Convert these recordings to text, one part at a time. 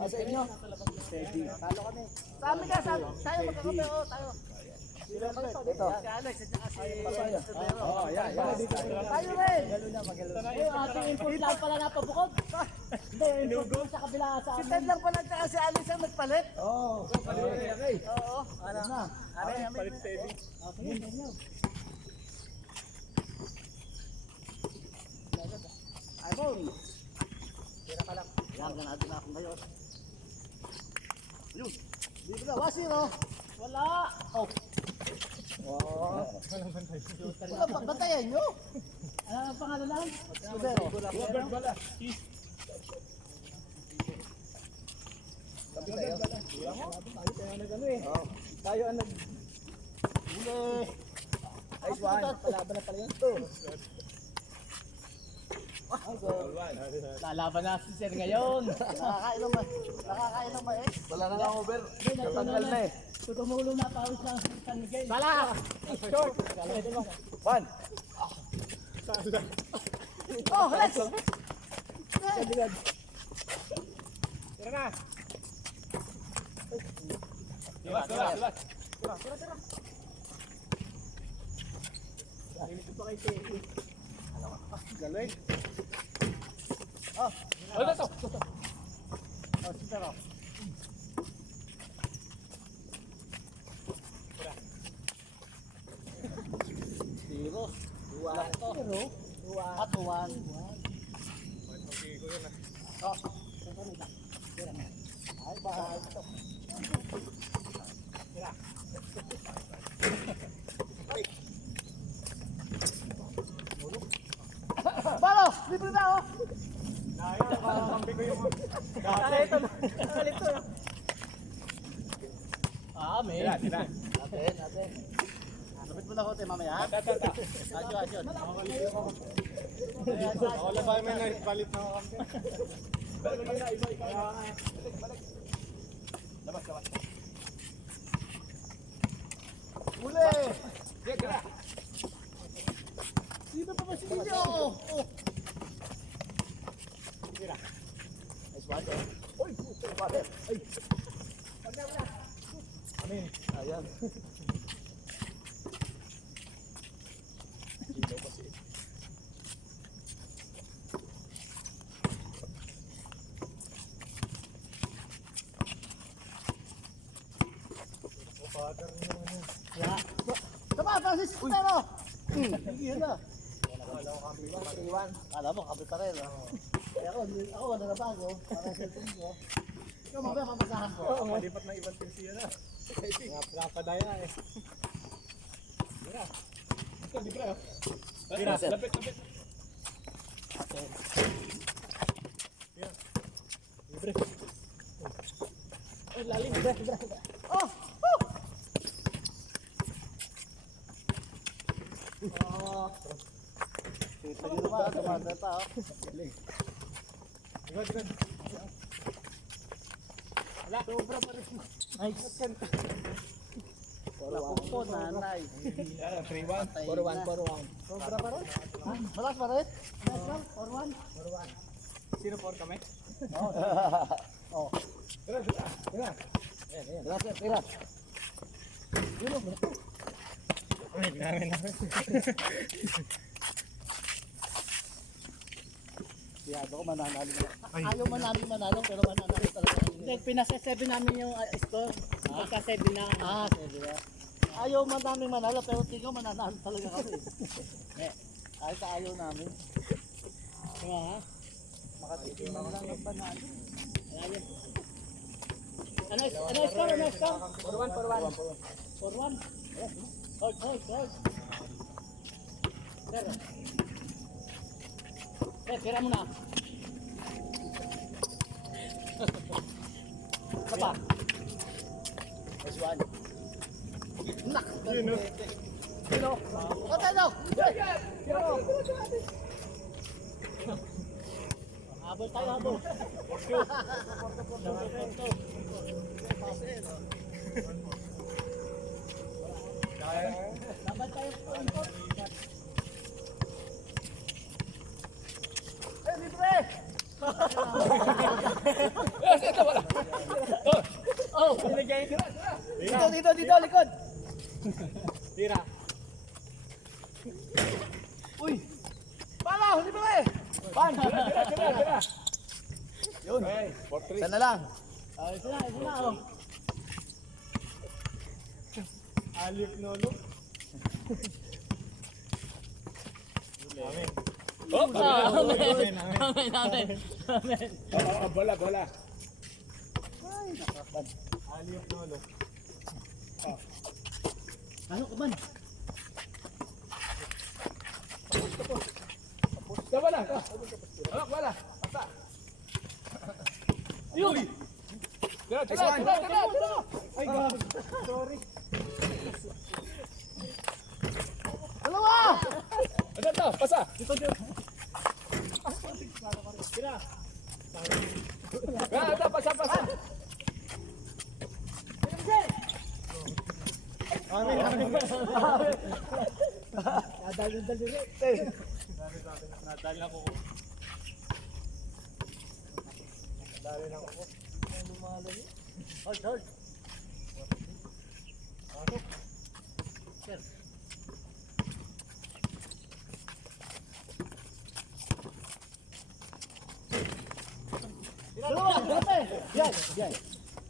Sa inyo? Talo kami. Sa amin ka, tayo magkakape, tayo. Dito. Tayo rin. Ating input lang pala napabukod. Hindi, input sa kabila sa amin. Si Ted lang pala at si Alice ang nagpalit. Oo. Oo. Ano na? Palit Teddy. Okay, inyo. iPhone. Tira ka lang. Yan, ganado na akong ngayon. Yun. Dito na, 1-0. Wala. Oh. Wala, bantayan nyo. Ano ang pangalan lang? Robert Bala. Tayo ang nag... Huli. Nice one. Palaban na pala yun. Lalaban na si Sir ngayon. Nakakain ng mais. Wala na nga over. Natanggal na eh. Tumulo na pawis lang sa San Miguel. Bala! Short! One! Oh, let's! Tira na! Tira! Ito pa kay Teki. Galing! Oh! Ito! Oh, sitaro. Zero. One. Oh. Ay, bahay ito. Tira. Balo! Libre na ako! Kampi ko yung... Kalito na. May. Tira. Natin. Lapit mo na ko tayo mamaya, ha? Asyon. Ako lang ba may nagpalit na ako kampi? Balik. Labas. Uli! Tira! Sino pa ba si Ninyo? Tira. Nice one, eh. Uy! Ay! Pagkakala! Amin. Ayan. Tama, Francis! Pero! Hindi na. Alam mo, kami pa rin. Ako wala na bago. Parang cellphone ko. Ikaw mamaya papasahan ko. Malipat ng ibang tinsiya na. Napadaya eh. Tira. Tira. Lapit. Libre. Lalim. Libre. Oh! Kita nyo naman, tumanda pa oh. Good. Wala. Sobra pa rin. Nice. Wala po nanay. 3-1. 4-1. Sobra pa rin? Wala pa rin? 4-1. Sino 4 kami? Oo. Tira. Tira. Namin. Siyado ko mananalo. Ayaw manalo pero mananalo talaga. Hindi, pinasa-7 namin yung score. Pagka-7 na. 7 na. Ayaw manalo pero tingnan mananalo talaga kami. Ayaw namin. Kaya ha? Makatikiman lang ng panalo. Ayan. Ano score? 4-1. Hold. Tira mo na. pa. This one. Nak. Yun, no? Sino? Patay daw. Habol tayo, habol. Laban tayo po. Eh, libre! Ito, wala. Oh, dito, likod. Tira. Uy! Pala, huli ba eh? Pan! Tira. Yun. Okay, 4-3. Sana lang. Isa na, oh. Alip nolo. Amen. Oh, Amen. Bola. Ay, nakapan. Alip nolo. Ano ka man? Wala. Wala. Pasa. Yun! Tira. Ay, God. Sorry. Dalawa! Ano to? Pasa. Dito. Tira. Ito, pasa. Amen. Nadal. Nadali ako. Hold. Sir. Dalawa. Yan.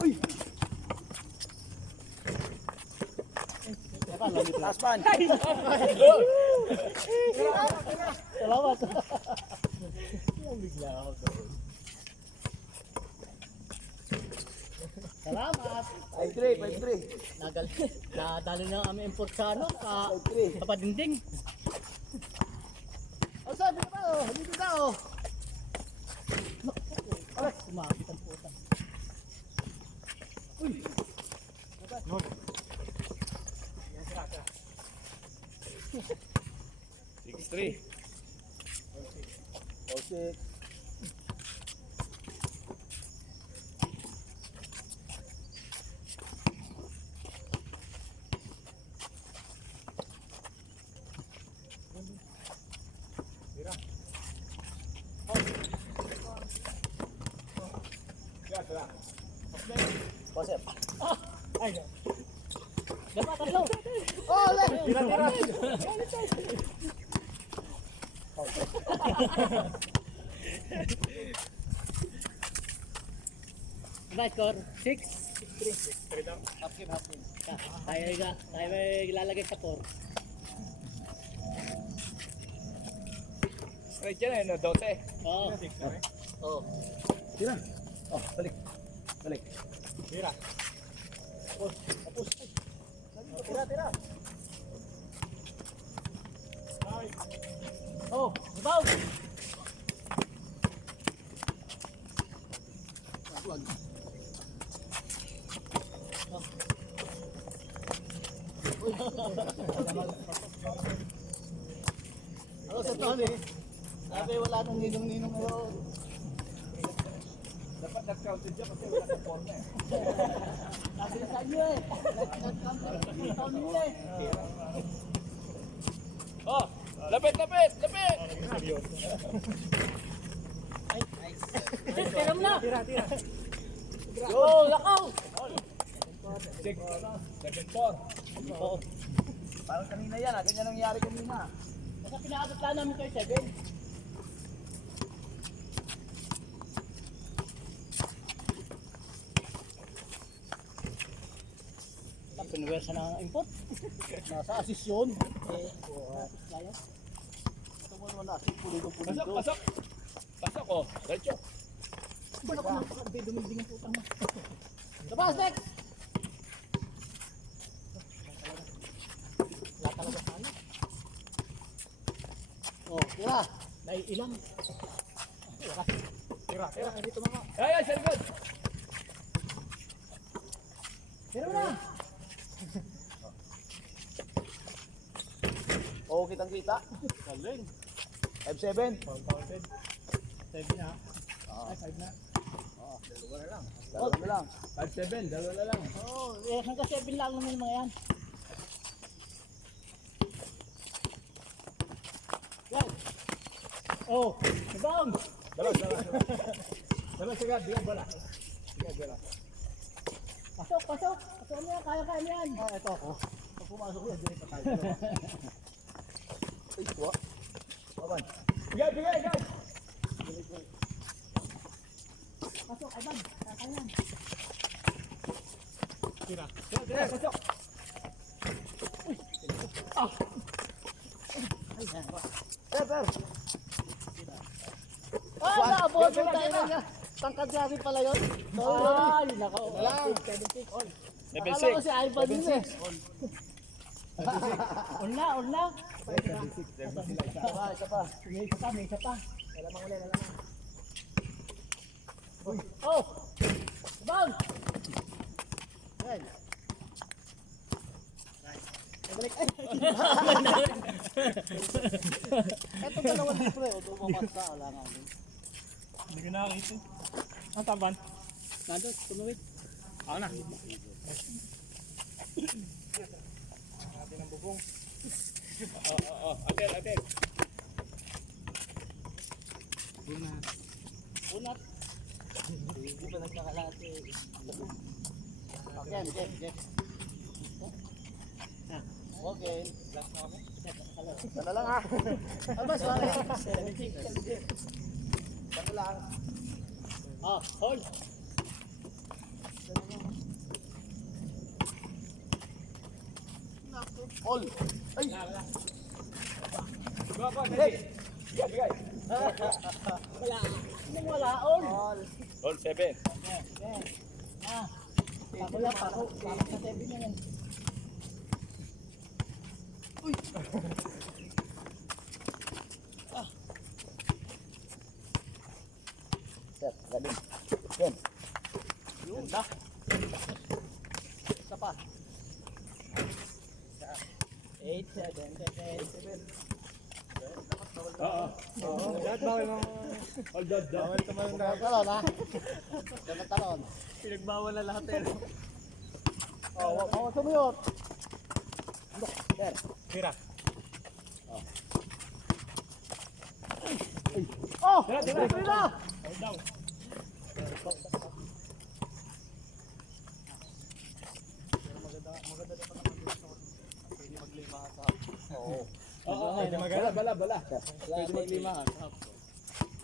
Uy. Tasman. Salamat. Bigla ako doon. Salamat. 5-3. Nadali na kami import sa ano, sa padingding. O sabi ka ba, oh, dito na, oh. Aray, sumakit ang puta. Uy. Nun. 6-3. Okay. Tira. Bosep. Ay, dapat tatlo. Oh, ulit. Tira. Right score, 6-3. Hapkin. Tayo may ilalagay sa 4. Straight yan eh, no? 12. Oo. Oo. Tira. Oh, balik. Tira. Tapos. Tira. Oh, babaw. Ano sa taon eh? Sabi wala nang ninong-ninong ngayon. Dapat nag-counted dyan kasi wala sa forma eh. Sabi sa inyo eh. Nag-count ninyo eh. Oh! Lapit! Tiram na. Tira. Oh, lakaw. 7-4. Parang kanina yan ah. Ganyan ang nangyari kanina. Basta pinaabot lang namin kayo 7. Pinuwersa na ang import. Nasa assist yun. Kaya? Ito mo naman natin. Pulido. Pasok! Pasok oh! Diretso! Wala ko na dumigding ang putang mo. Labas, next! Wala talaga tayo. Oh, tira. Naiilang. Tira! Dito mga! Ay! Sa likod! Pero na! Oo, kitang-kita. Galing. 5-7. Compounded. 7 na. Ah. Ay, 5 na. Dalawa na lang. Dalawa na lang. 5-7, dalawa na lang. Oo, hanggang 7 lang naman yung mga yan. Yan! Oh, nabang! Dalawa. Dalawa sigad, di bola. Sigad, bola. Pasok! Pasok mo yan, kaya mo yan! Ah, ito ako. Pag pumasok yan, direct na tayo. Ay, kuha. Paban. Bigay! Pasok, Ivan! Kaya yan! Tira. Pasok! Ay, yan. Sir. Ah, naabot mo tayo nga! Tangkad niya rin pala yun. Ay, nako. Lang. 7-6 all. Level Akala ko si Ivan yun eh. 6. All na. Isa pa. May isa pa. Alamang ulit. Oh! Bang! Yan. Balik. Ito dalawa dito eh. O tumamasta. Wala nga. Hindi ko nakakita. Ang taban. Nandun, tumawid. Ako na. Natin ang bubong. Atel. Unat. Hindi pa nagkakalate. Okay. Okay. Last na kami. Sana lang ha. Abas, pare. 76. Sana lang. Hold. All. Ay. Go, Bigay. Anong wala, all? All 7. Pako lang, pako sa 7 na yan. Sir, galing. Yan. Yun na. Isa pa. 8, 7. Oo. Lahat bawal mga all dot. Bawal tumalon na. Talon, ha? Talon. Pinagbawal na lahat eh. Sumuyot. Tira. Oh! Tira. Tira! Hold down. Oo, pwede magala. Bala. Pwede maglima.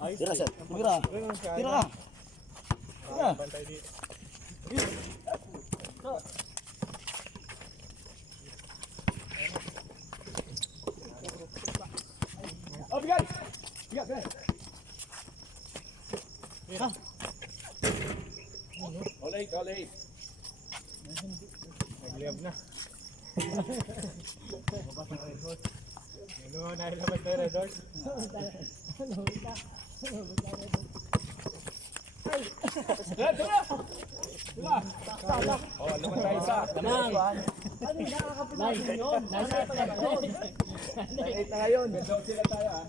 Ayos. Tira, sir. Tira. Tira ka. Tira. Bantay dito. Oh, bigay! Bigay! Ha? Olay. Nagliyab na. Ano nga nailabas na red horse? Tira! Oh, naman tayo isa. Ano, nakakapinasin yun? Nasa pa lang yun. 8 na ngayon. Daw sila tayo ah.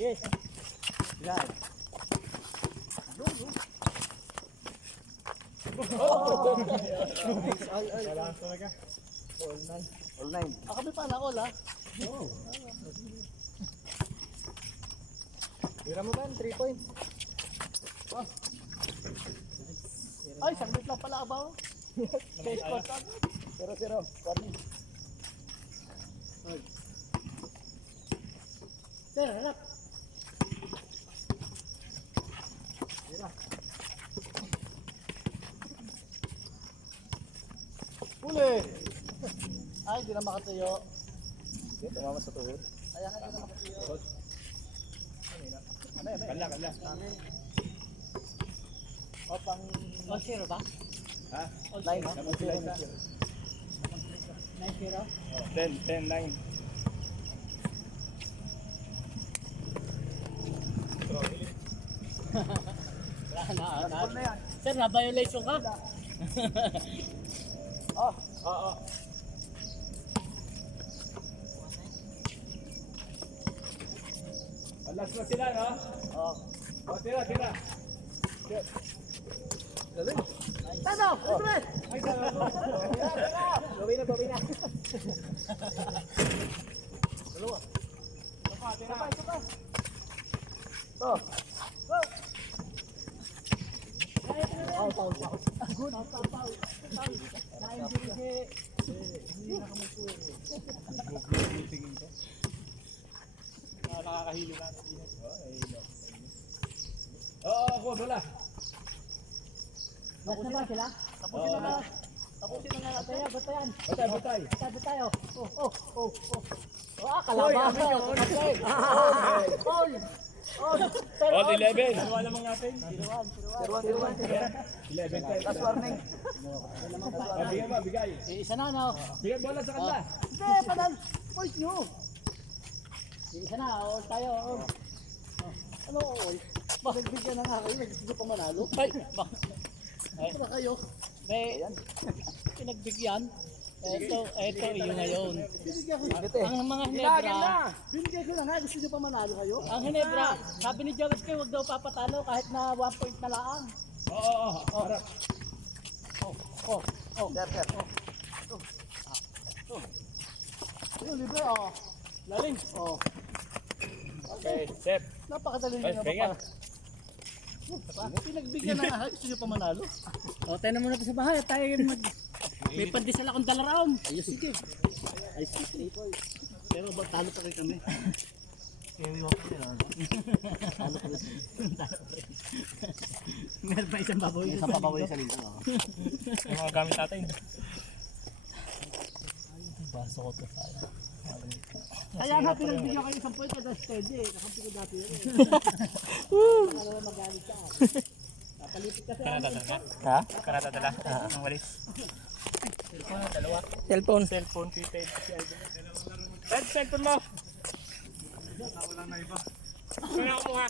Yes. Yan. Wala talaga. All 9. Kami pa na all, ha? Tira mo ba? 3 points. Ay, saglit lang pala abaw. Case court. 0-0. Warning. Sir, harap. Huli! Ay, di na makatuyo. Yan, tumama sa tuhod. Kaya nga di na makatuyo. Kala. O, pang... All zero ba? Ha? All 9. zero? Naman sila isa. 9-0? 10, 9. Sir, na-violation ka? Oo. Alas na sila, no? Oo. O, tira. Tano! Ito Ay, tara. Bawi na. Dalawa. Tira. Ito. Good. Nakakahilo na. Oo, ako, wala. Tapos na ba sila? Tapusin na nga. Tapusin na nga natin yan. Batayan. Batay. Tayo. Kalaban. Okay. All. All 11. Ano lamang natin? 0-1. 11 tayo. Last warning. Bigay. Isa na, no? Bigay bola sa kanila. Hindi, panal. Point nyo. Isa na, all tayo. All. Ano all? Bakit bigyan na nga kayo? Gusto pa manalo? Ay, para kayo. May pinagbigyan. Ito yung ngayon. Binigyan ko na. Ang mga Hinebra. Binigyan ko na nga. Gusto nyo pa manalo kayo? Ang Hinebra, sabi ni Jones kayo, huwag daw papatalo kahit na 1 point na laang. Oo. Harap. Sir. Ito, libre, lalim. Okay, set. Napakadali Ay, nyo kaya. Pinagbigyan na nga. Gusto nyo pa manalo? Tayo na muna sa bahay. Tayo may pandesal akong dalaraon. Ayos, sige. Ay, sige. Pero talo pa rin kami. Talo pa rin. Meron pa isang baboy. Isang pababoy sa lito. Yung mga gamit natin. Baso ko to sana. Kaya nga pinagbigyan kayo isang point na steady. Nakampi ko dati yun. Nakalawa magalit ka. Napalipit ka sa amin. Ha? Kanatadala. Ang walis. Cellphone. Cellphone, prepaid. Cellphone mo. Wala na iba. Wala ako ha.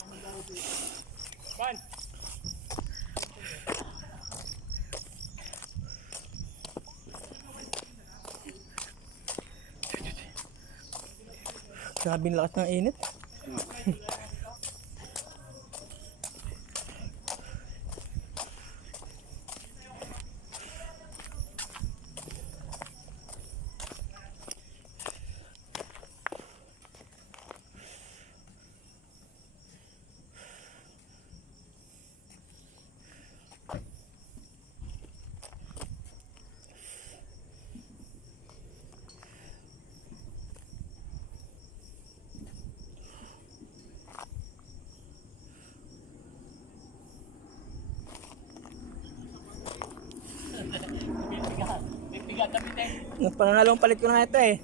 Pan. Grabe lakas ng init. May piga kami tayo. Pangalawang palit ko na ito eh.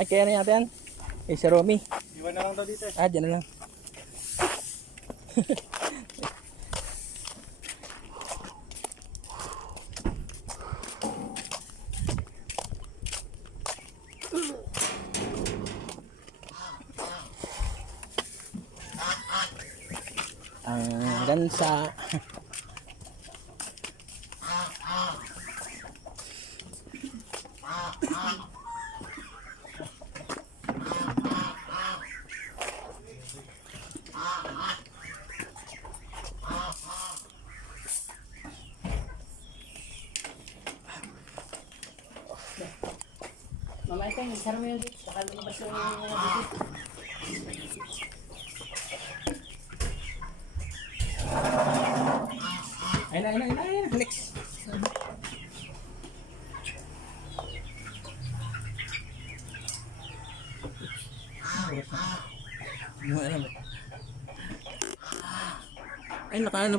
Ay, kaya na natin. Eh, si Romy. Iwan na lang daw dito. Dyan na lang. Ang gansa. Mamaya tayo, isara mo yung dito. Saka lumabas yung dito. Ayun. Next. Hindi mo alam eh. Ay, nakaano